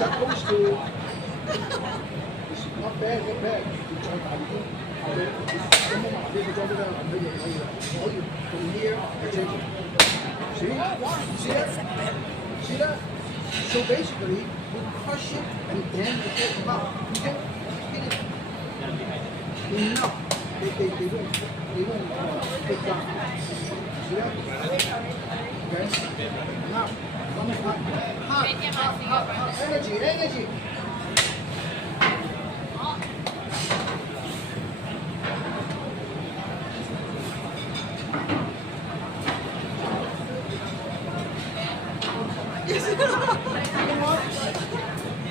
supposed to. It's not bad, not bad. 再大啲，後邊咁我麻啲，佢裝俾佢可以可以可以從 here 嚟 change. See that? See that? So basically, you crush it and then you take them out. You don't hit it enough. They don't take down. See that? Okay. Now, hot, energy.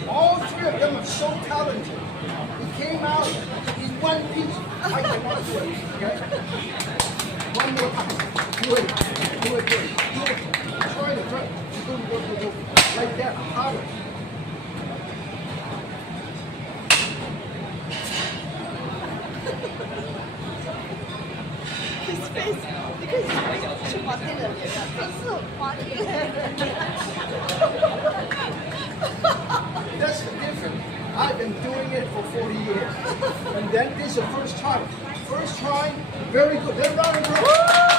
All three of them are so talented. It came out in one piece. I cannot do it. Okay? One more time. Do it. Try it. Go. Like that. Harder. His face, because his face是滑稽的脸啊，这是滑稽的。That's the difference. I've been doing it for 40 years. And then this is the first time. Very good. Then round and round.